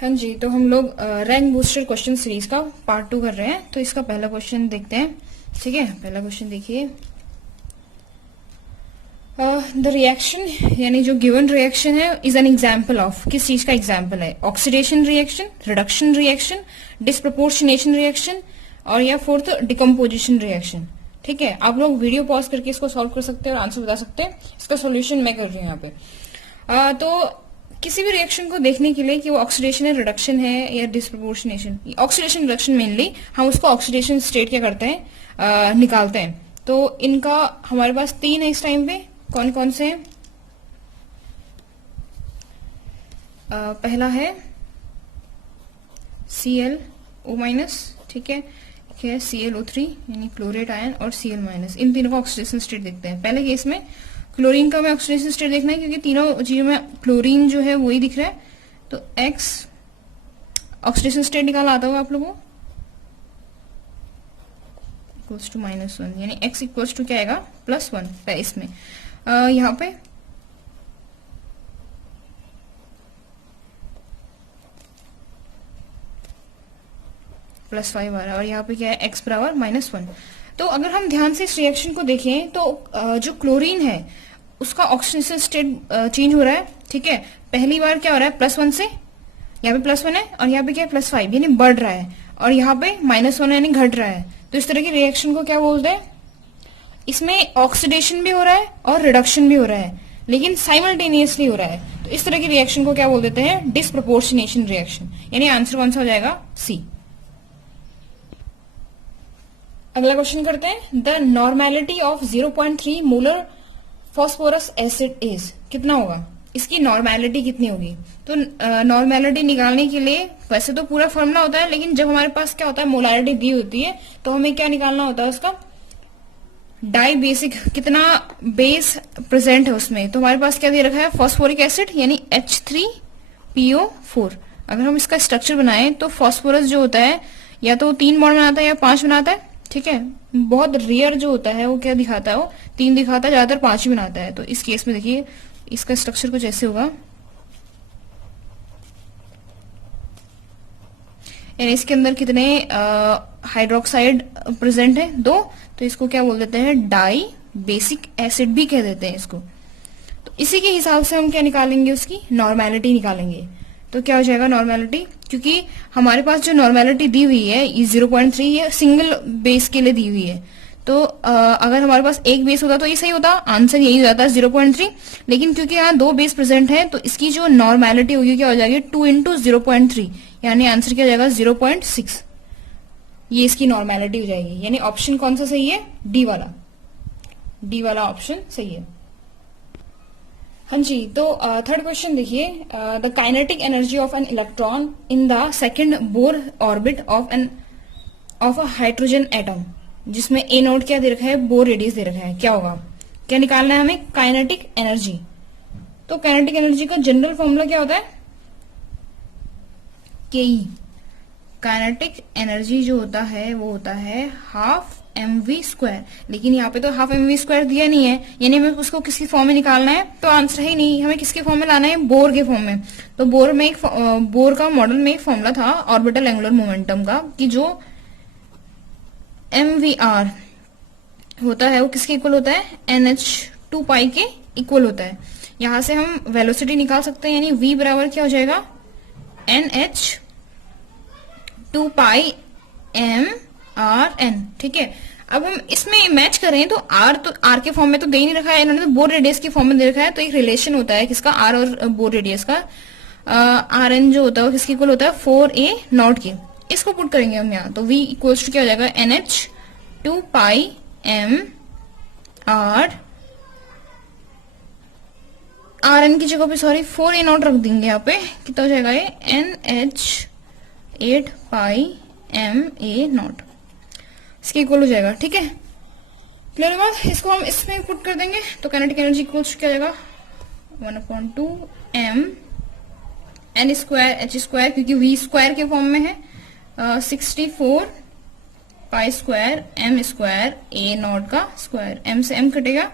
हाँ जी, तो हम लोग रैंक बूस्टर क्वेश्चन सीरीज का पार्ट 2 कर रहे हैं। तो इसका पहला क्वेश्चन देखते हैं। ठीक है, पहला क्वेश्चन देखिए। द रिएक्शन यानी जो गिवन रिएक्शन है इज एन एग्जाम्पल ऑफ, किस चीज का एग्जाम्पल है? Oxidation reaction, reduction reaction, disproportionation reaction और या फोर्थ डिकम्पोजिशन रिएक्शन। ठीक है, आप लोग वीडियो पॉज करके इसको सॉल्व कर सकते हैं और आंसर बता सकते हैं। इसका सॉल्यूशन मैं कर रही हूँ यहाँ पे। तो किसी भी रिएक्शन को देखने के लिए कि वो ऑक्सीडेशन है, रिडक्शन है या डिस्प्रपोर्शनेशन, ऑक्सीडेशन रिडक्शन मेनली, हम उसको ऑक्सीडेशन स्टेट क्या करते हैं, निकालते हैं। तो इनका हमारे पास 3 है इस टाइम पे। कौन कौन से हैं? पहला है ClO-, ठीक है, ClO3 यानी क्लोरेट आयन और Cl-। इन तीनों का ऑक्सीडेशन स्टेट देखते हैं। पहले केस में क्लोरीन का हमें ऑक्सीडेशन स्टेट देखना है, क्योंकि तीनों चीजों में क्लोरीन जो है वही दिख रहा है। तो X ऑक्सीडेशन स्टेट निकाला आता होगा आप लोगों को, इक्वल्स टू -1, यानी X इक्वल्स टू क्या आएगा, +1 है इसमें। यहाँ पे +5 आ रहा है और यहाँ पे क्या है, X बराबर -1। तो अगर हम ध्यान से इस रिएक्शन को देखें तो जो क्लोरीन है उसका ऑक्सीडेशन स्टेट चेंज हो रहा है। ठीक है, पहली बार क्या हो रहा है, +1 से यहाँ पे +1 है और यहाँ पे क्या है, +5 यानी बढ़ रहा है, और यहाँ पे -1 यानी घट रहा है। तो इस तरह की रिएक्शन को क्या बोलते हैं? इसमें ऑक्सीडेशन भी हो रहा है और रिडक्शन भी हो रहा है, लेकिन साइमल्टेनियसली हो रहा है। तो इस तरह की रिएक्शन को क्या बोल देते हैं, डिस्प्रपोर्शनेशन रिएक्शन। यानी आंसर कौन सा हो जाएगा, सी। अगला क्वेश्चन करते हैं। The normality of 0.3 molar phosphorous acid is, कितना होगा, इसकी नॉर्मेलिटी कितनी होगी? तो नॉर्मेलिटी निकालने के लिए वैसे तो पूरा फॉर्मूला होता है, लेकिन जब हमारे पास क्या होता है, मोलारिटी दी होती है, तो हमें क्या निकालना होता है, उसका डाई बेसिक, कितना बेस प्रेजेंट है उसमें। तो हमारे पास क्या दे रखा है, फॉस्फोरिक एसिड यानी H3PO4। अगर हम इसका स्ट्रक्चर बनाएं तो फॉस्फोरस जो होता है या तो 3 बॉन्ड बनाता है या 5 बनाता है। ठीक है, बहुत रेयर जो होता है वो क्या दिखाता है, वो 3 दिखाता है, ज्यादातर 5 ही बनाता है। तो इस केस में देखिए इसका स्ट्रक्चर कुछ ऐसे होगा, यानी इसके अंदर कितने हाइड्रोक्साइड प्रेजेंट है, 2। तो इसको क्या बोल देते हैं, डाई बेसिक एसिड भी कह देते हैं इसको। तो इसी के हिसाब से हम क्या निकालेंगे, उसकी नॉर्मेलिटी निकालेंगे। तो क्या हो जाएगा नॉर्मेलिटी, क्योंकि हमारे पास जो नॉर्मेलिटी दी हुई है ये 0.3, ये सिंगल बेस के लिए दी हुई है। तो अगर हमारे पास एक बेस होता तो ये सही होता, आंसर यही हो जाता 0.3। लेकिन क्योंकि यहाँ 2 बेस प्रेजेंट है, तो इसकी जो नॉर्मेलिटी होगी क्या हो जाएगी, 2 × 0.3, यानी आंसर क्या हो जाएगा, 0.6। ये इसकी नॉर्मेलिटी हो जाएगी। यानी ऑप्शन कौन सा सही है, डी वाला, डी वाला ऑप्शन सही है। हाँ जी, तो थर्ड क्वेश्चन देखिए। The kinetic energy of an electron in the second Bohr orbit of a hydrogen atom, जिसमें ए नोट क्या दे रखा है, बोर रेडियस दे रखा है, क्या होगा, क्या निकालना है हमें, काइनेटिक एनर्जी। तो काइनेटिक एनर्जी का जनरल फॉर्मूला क्या होता है, के। काइनेटिक एनर्जी जो होता है वो होता है 12mv²। लेकिन यहाँ पे तो 12mv² दिया नहीं है, यानी हमें उसको किसकी फॉर्म में निकालना है, तो आंसर ही नहीं, हमें किसके फॉर्म में लाना है, बोर के फॉर्म में। तो बोर का मॉडल में एक फॉर्मूला था ऑर्बिटल एंगुलर मोमेंटम का, कि जो mvr होता है वो किसके इक्वल होता है, nh2π के इक्वल होता है। यहां से हम वेलोसिटी निकाल सकते हैं, यानी v बराबर क्या हो जाएगा, nh2πmrn। ठीक है, अब हम इसमें मैच करें तो r के फॉर्म में तो दे ही नहीं रखा है इन्होंने, तो बोर रेडियस के फॉर्म में दे रखा है। तो एक रिलेशन होता है किसका, r और बोर रेडियस का, rn जो होता है वो किसके इक्वल होता है, 4a0 के। इसको पुट करेंगे हम यहाँ, तो v इक्वल्स टू क्या हो जाएगा, nh2πmr, rn की जगह पे सॉरी 4a0 रख देंगे यहाँ पे, कितना हो जाएगा ये, nh8πma0 इसके इक्वल हो जाएगा। ठीक है, क्लियर होगा। इसको हम इसमें पुट कर देंगे तो काइनेटिक एनर्जी इक्वल्स क्या हो जाएगा, 1/2m n², h², क्योंकि v² के फॉर्म में है, 64π² m² a0 का स्क्वायर, m से m कटेगा।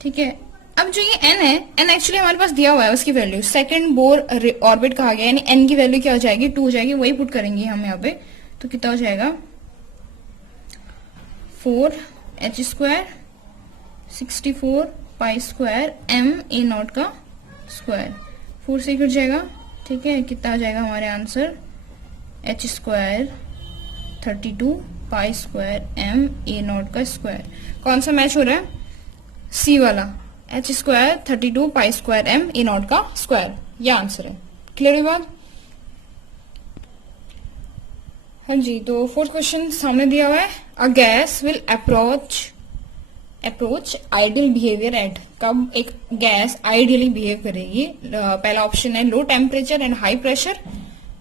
ठीक है, अब जो ये n है, n एक्चुअली हमारे पास दिया हुआ है, उसकी वैल्यू सेकंड बोर ऑर्बिट कहा गया, यानी n की वैल्यू क्या हो जाएगी, 2 हो जाएगी, वही पुट करेंगे हम यहाँ पे। तो कितना हो जाएगा 4h² 64 pi square m a not का स्क्वायर, 4 से कट जाएगा, ठीक है। कितना हो जाएगा हमारे answer h² 32 pi square m a not का स्क्वायर। कौन सा मैच हो रहा है, सी वाला, h² 32 pi square m a not का स्क्वायर, यह आंसर है। क्लियर हुई बात? हाँ जी, तो फोर्थ क्वेश्चन सामने दिया हुआ है, a gas will approach ideal behaviour at, कब एक गैस आइडियली बिहेव करेगी। पहला ऑप्शन है low temperature and high pressure,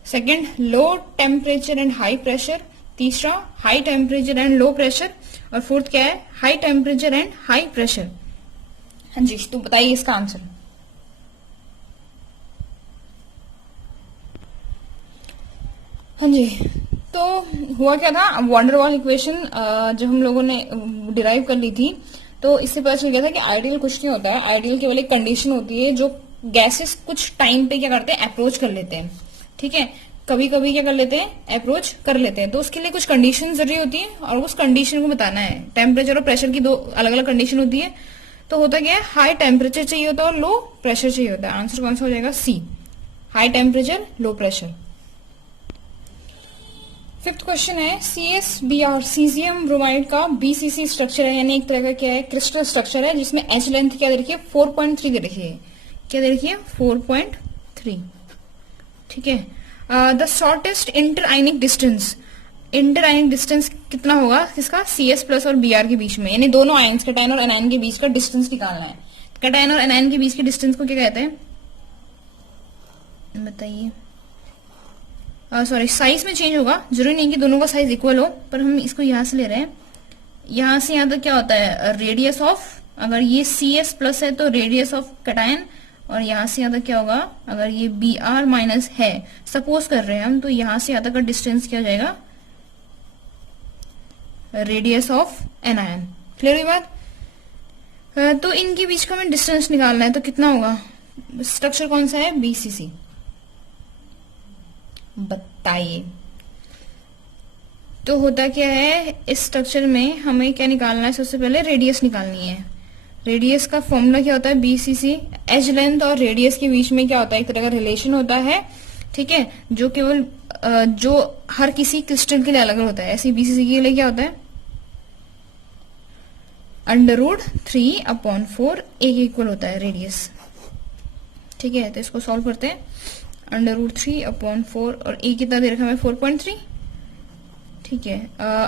second low temperature and high pressure, तीसरा high temperature and low pressure, और फोर्थ क्या है, high temperature and high pressure. हाँ जी, तो बताइए इसका आंसर। हाँ जी, तो हुआ क्या था, वंडरवॉल इक्वेशन जब हम लोगों ने डिराइव कर ली थी, तो इससे पता चल गया था कि आइडियल कुछ नहीं होता है, आइडियल केवल एक कंडीशन होती है जो गैसेस कुछ टाइम पे क्या करते हैं, अप्रोच कर लेते हैं, ठीक है। कभी कभी क्या कर लेते हैं, अप्रोच कर लेते हैं, तो उसके लिए कुछ कंडीशन जरूरी होती है और उस कंडीशन को बताना है। टेम्परेचर और प्रेशर की दो अलग अलग कंडीशन होती है, तो होता क्या है, हाई टेम्परेचर चाहिए होता है और लो प्रेशर चाहिए होता है। आंसर कौन सा हो जाएगा, C, high temperature low pressure. Fifth question है, CsBr सीजियम ब्रोमाइड का BCC स्ट्रक्चर है, यानी एक तरह का क्या है, क्रिस्टल स्ट्रक्चर है, जिसमें एच लेंथ क्या दे रखी है, 4.3 दे रखी है, क्या दे रखी है, 4.3, ठीक है। The shortest inter ionic distance, inter ionic distance कितना होगा किसका, CS प्लस और Br के बीच में, यानी दोनों आयन्स कैटायन और एनायन के बीच का डिस्टेंस निकालना है। कैटायन और एनायन के बीच के डिस्टेंस को क्या कहते हैं, बताइए। सॉरी, साइज में चेंज होगा, जरूरी नहीं कि दोनों का साइज इक्वल हो, पर हम इसको यहां से ले रहे हैं, यहां से यहां तक क्या होता है, रेडियस ऑफ, अगर ये CS प्लस है तो रेडियस ऑफ कैटायन, और यहां से यहां तक क्या होगा, अगर ये Br माइनस है, सपोज कर रहे हैं हम, तो यहां से यहां तक का डिस्टेंस क्या हो जाएगा, रेडियस ऑफ एनायन। क्लियर हुई बात? तो इनके बीच का हमें डिस्टेंस निकालना है, तो कितना होगा, स्ट्रक्चर कौन सा है, BCC, बताइए। तो होता क्या है, इस स्ट्रक्चर में हमें क्या निकालना है, सबसे पहले रेडियस निकालनी है। रेडियस का फॉर्मूला क्या होता है, BCC, एज लेंथ और रेडियस के बीच में क्या होता है, एक तरह का रिलेशन होता है, ठीक है, जो केवल जो हर किसी क्रिस्टल के लिए अलग होता है। ऐसे BCC के लिए क्या होता है, √3/4 A के इक्वल होता है रेडियस, ठीक है। तो इसको सॉल्व करते हैं, √3/4 और A कितना दे रखा है, 4.3, ठीक है।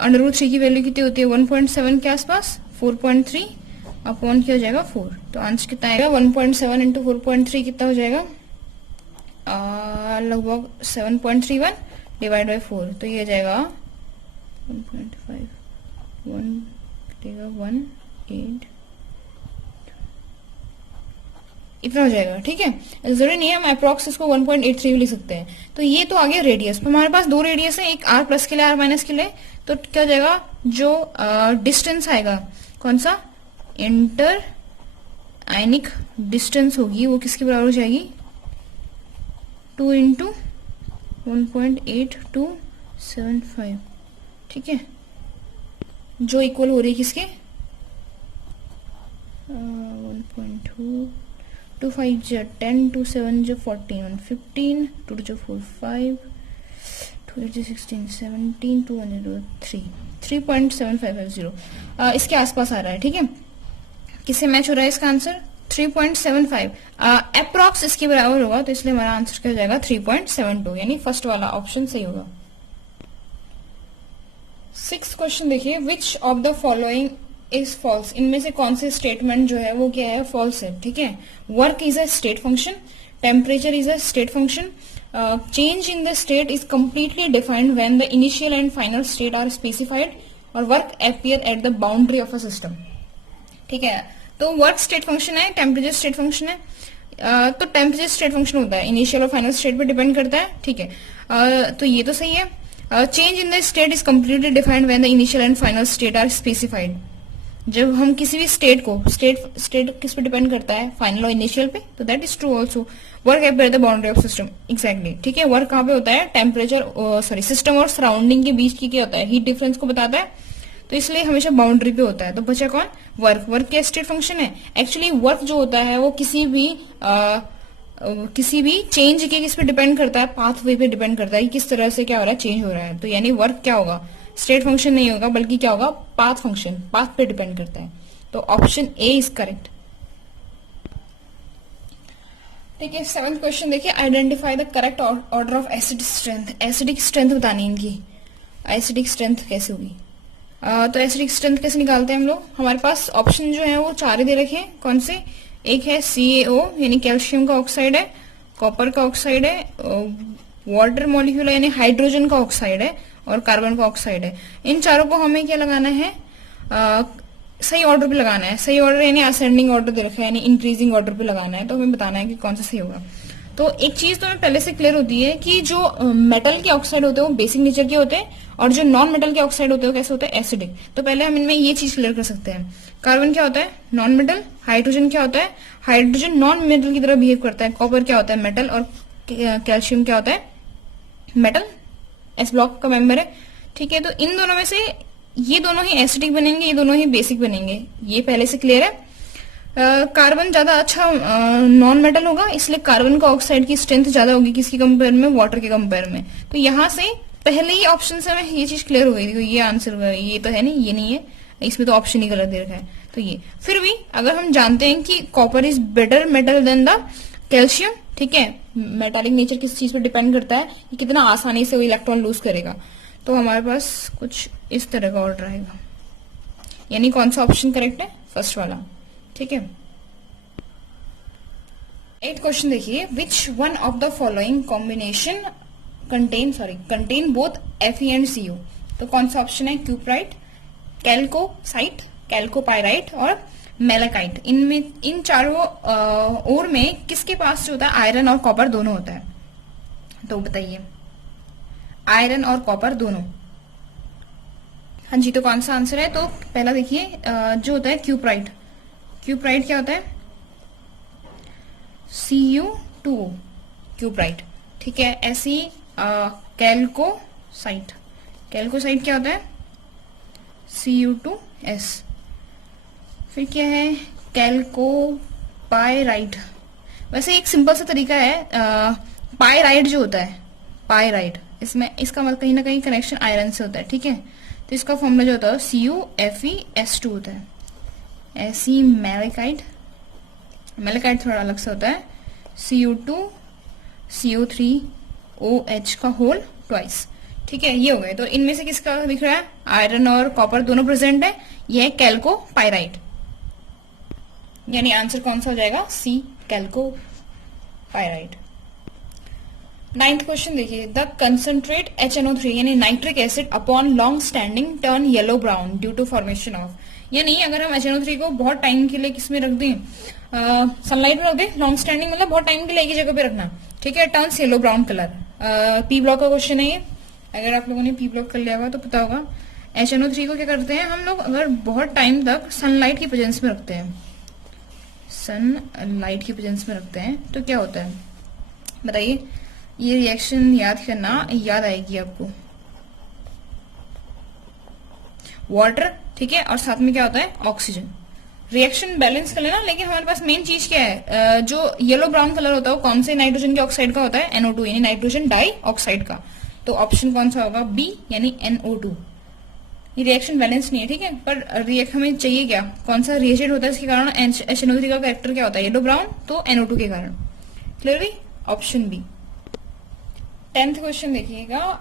√3 की वैल्यू कितनी होती है, 1.7 के आसपास, 4.3 अपॉन क्या हो जाएगा, 4। तो आंसर कितना आएगा, 1.7 इंटू 4.3 कितना हो जाएगा, लगभग 7.31 डिवाइड बाई 4, तो ये हो जाएगा 1.5 1.8 इतना हो जाएगा, ठीक है। जरूरी नहीं है हम अप्रॉक्स इसको 1.83 भी लिख सकते हैं। तो ये तो आ गया रेडियस, हमारे पास दो रेडियस है, एक R प्लस के लिए, R माइनस के लिए, तो क्या हो जाएगा, जो डिस्टेंस आएगा, कौन सा, इंटर आयनिक डिस्टेंस होगी, वो किसके बराबर हो जाएगी, 2 इंटू 1.8275, ठीक है, जो इक्वल हो रही है किसके, 1.2 2 5 जो 10 2 7 जो 14 15 2 जो 4 5 2 8 जो 16 17 2 जो 3 3.7550 इसके आसपास आ रहा है, ठीक है। किससे मैच हो रहा है इसका आंसर, 3.75 अप्रॉक्स इसके बराबर होगा, तो इसलिए हमारा आंसर क्या हो जाएगा 3.72, यानी फर्स्ट वाला ऑप्शन सही होगा। 6th क्वेश्चन देखिए, which of the following is false, इनमें से कौन से स्टेटमेंट जो है वो क्या है, फॉल्स है, ठीक है। Work is a state function, temperature is a state function, change in the state is completely defined when the initial and final state are specified, और work appear at the boundary of a system, ठीक है। तो work state function है, temperature state function है, तो temperature state function होता है, initial और फाइनल स्टेट पे डिपेंड करता है, ठीक है। तो ये तो सही है। Change in the state is completely defined when the initial and final state are specified, जब हम किसी भी स्टेट को, स्टेट किस पे डिपेंड करता है, फाइनल और इनिशियल पे, तो that is true also. Work at the boundary of system, exactly, ठीक है। वर्क कहाँ पे होता है, टेम्परेचर सॉरी सिस्टम और सराउंडिंग के बीच की क्या होता है, हीट डिफरेंस को बताता है, तो इसलिए हमेशा बाउंड्री पे होता है। तो बचा कौन, वर्क। वर्क क्या स्टेट फंक्शन है। एक्चुअली वर्क जो होता है वो किसी भी चेंज के किस पे डिपेंड करता है, पाथवे पे डिपेंड करता है कि किस तरह से क्या हो रहा है, चेंज हो रहा है। तो यानी वर्क क्या होगा, स्टेट फंक्शन नहीं होगा, बल्कि क्या होगा, पाथ फंक्शन, पाथ पे डिपेंड करता है। तो ऑप्शन ए इज करेक्ट। ठीक है, 7th क्वेश्चन देखिए, identify the correct order of acidic strength. Acidic strength बतानी इनकी, एसिडिक स्ट्रेंथ कैसे होगी। तो एसिडिक स्ट्रेंथ कैसे निकालते हैं हम लोग, हमारे पास ऑप्शन जो है वो 4 ही दे रखे हैं। कौन से, एक है CaO यानी कैल्शियम का ऑक्साइड है, कॉपर का ऑक्साइड है, वाटर मॉलिक्यूल यानी हाइड्रोजन का ऑक्साइड है, और कार्बन का ऑक्साइड है। इन चारों को हमें क्या लगाना है, सही ऑर्डर पे लगाना है। सही ऑर्डर यानी असेंडिंग ऑर्डर दे रखा है, यानी इंक्रीजिंग ऑर्डर पे लगाना है। तो हमें बताना है कि कौन सा सही होगा। तो एक चीज तो हमें पहले से क्लियर होती है कि जो मेटल के ऑक्साइड होते हैं वो बेसिक नेचर के होते हैं, और जो नॉन मेटल के ऑक्साइड होते हैं वो कैसे होते हैं, एसिडिक। तो पहले हम इनमें ये चीज क्लियर कर सकते हैं। कार्बन क्या होता है, नॉन मेटल। हाइड्रोजन क्या होता है, हाइड्रोजन नॉन मेटल की तरह बिहेव करता है। कॉपर क्या होता है, मेटल। और कैल्शियम क्या होता है, मेटल, एस ब्लॉक का मेंबर है। ठीक है, तो इन दोनों में से ये दोनों ही एसिडिक बनेंगे, ये दोनों ही बेसिक बनेंगे, ये पहले से क्लियर है। कार्बन ज्यादा अच्छा नॉन मेटल होगा, इसलिए कार्बन का ऑक्साइड की स्ट्रेंथ ज्यादा होगी किसकी कंपेयर में, वाटर के कंपेयर में। तो यहां से पहले ही ऑप्शन से हमें ये चीज क्लियर हो गई थी, ये आंसर होगा। ये तो है नहीं, ये नहीं है, इसमें तो ऑप्शन ही गलत दे रखा है। तो ये फिर भी अगर हम जानते हैं कि copper is better metal than the calcium, ठीक है, मेटालिक नेचर किस चीज पर डिपेंड करता है कि कितना आसानी से वो इलेक्ट्रॉन लूज करेगा। तो हमारे पास कुछ इस तरह का ऑर्डर आएगा, यानी कौन सा ऑप्शन करेक्ट है, फर्स्ट वाला। ठीक है, 8th क्वेश्चन देखिए, which one of the following combination contain both Fe and CO। तो कौन सा ऑप्शन है, क्यूप्राइट, कैल्कोसाइट, कैल्कोपाइराइट और मेलाकाइट। इनमें इन चारों ओर में किसके पास जो होता है, आयरन और कॉपर दोनों होता है। तो बताइए, आयरन और कॉपर दोनों। हाँ जी, तो कौन सा आंसर है, तो पहला देखिए जो होता है क्यूप्राइट। क्यूप्राइट क्या होता है, Cu2O, क्यूप्राइट। ठीक है, ऐसी कैल्कोसाइट, कैल्कोसाइट क्या होता है, Cu2S। फिर क्या है, कैल्कोपाइराइट। वैसे एक सिंपल सा तरीका है, पाइराइट जो होता है, पाइराइट, इसमें इसका मतलब कहीं ना कहीं कनेक्शन आयरन से होता है। ठीक है, तो इसका फॉर्मूला जो होता है CuFeS2 होता है। ऐसी मेलाकाइट, मेलाकाइट थोड़ा अलग से होता है, Cu2CO3OH का होल ट्वाइस। ठीक है, ये हो गए। तो इनमें से किसका दिख रहा है, आयरन और कॉपर दोनों प्रेजेंट है, यह है कैल्कोपाइराइट, यानी आंसर कौन सा हो जाएगा, सी, कैल्कोपाइराइट। 9th क्वेश्चन देखिए, द कंसंट्रेट HNO3 यानी nitric acid upon long standing turn yellow brown due to formation of. यानी अगर हम HNO3 को बहुत टाइम के लिए किसमें रख दें, सनलाइट में रख दें, लॉन्ग स्टैंडिंग मतलब बहुत टाइम के लिए एक ही जगह पे रखना, ठीक है, turns yellow brown colour. P block का क्वेश्चन है ये, अगर आप लोगों ने पी ब्लॉक कर लिया होगा तो पता होगा। HNO3 को क्या करते हैं हम लोग, अगर बहुत टाइम तक सनलाइट की प्रेजेंस में रखते हैं, सनलाइट की प्रेजेंस में रखते हैं, तो क्या होता है बताइए। ये रिएक्शन याद करना, याद आएगी आपको, वाटर, ठीक है, और साथ में क्या होता है, ऑक्सीजन। रिएक्शन बैलेंस कर लेना, लेकिन हमारे पास मेन चीज क्या है, जो येलो ब्राउन कलर होता है वो कौन से नाइट्रोजन के ऑक्साइड का होता है, NO2 यानी नाइट्रोजन डाई ऑक्साइड का। तो ऑप्शन कौन सा होगा, बी यानी NO2। ये रिएक्शन बैलेंस नहीं है, ठीक है, पर हमें चाहिए क्या, कौन सा रिएजेंट होता है इसके कारण HNO3 का कैरेक्टर क्या होता है, येलो ब्राउन, तो NO2 के कारण। Clearly option B. 10th question देखिएगा,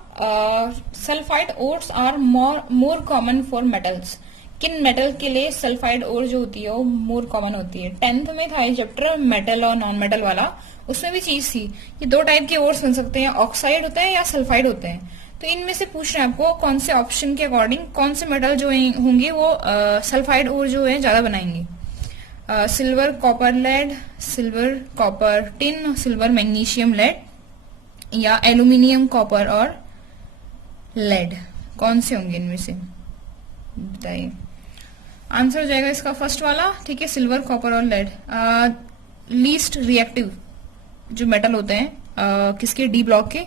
sulphide ores are more common for metals. किन मेटल के लिए सल्फाइड ओर जो होती है वो मोर कॉमन होती है। 10th में था ये चैप्टर मेटल और नॉन मेटल वाला, उसमें भी चीज थी, ये दो टाइप के ओर्स बन सकते हैं, ऑक्साइड होते हैं या सल्फाइड होते हैं। तो इनमें से पूछ रहे हैं आपको कौन से ऑप्शन के अकॉर्डिंग कौन से मेटल जो होंगे वो सल्फाइड ओर जो है ज्यादा बनाएंगे। Silver copper lead, silver copper tin, silver magnesium lead, या एल्यूमिनियम कॉपर और लेड, कौन से होंगे इनमें से बताइए। आंसर हो जाएगा इसका फर्स्ट वाला, ठीक है, सिल्वर, कॉपर और लेड। लीस्ट रिएक्टिव जो मेटल होते हैं किसके, डी ब्लॉक के,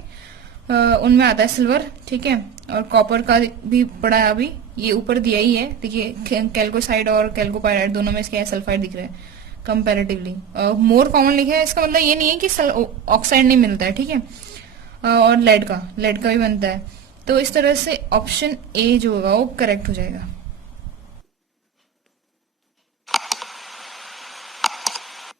उनमें आता है सिल्वर, ठीक है। और कॉपर का भी पड़ा है, अभी ये ऊपर दिया ही है, देखिए कैल्कोसाइड और कैल्कोपाइराइड दोनों में इसके सल्फाइड दिख रहे हैं कंपैरेटिवली। मोर कॉमन लिखा है, इसका मतलब ये नहीं है कि ऑक्साइड नहीं मिलता है, ठीक है। और लेड का भी बनता है। तो इस तरह से ऑप्शन ए जो होगा वो करेक्ट हो जाएगा।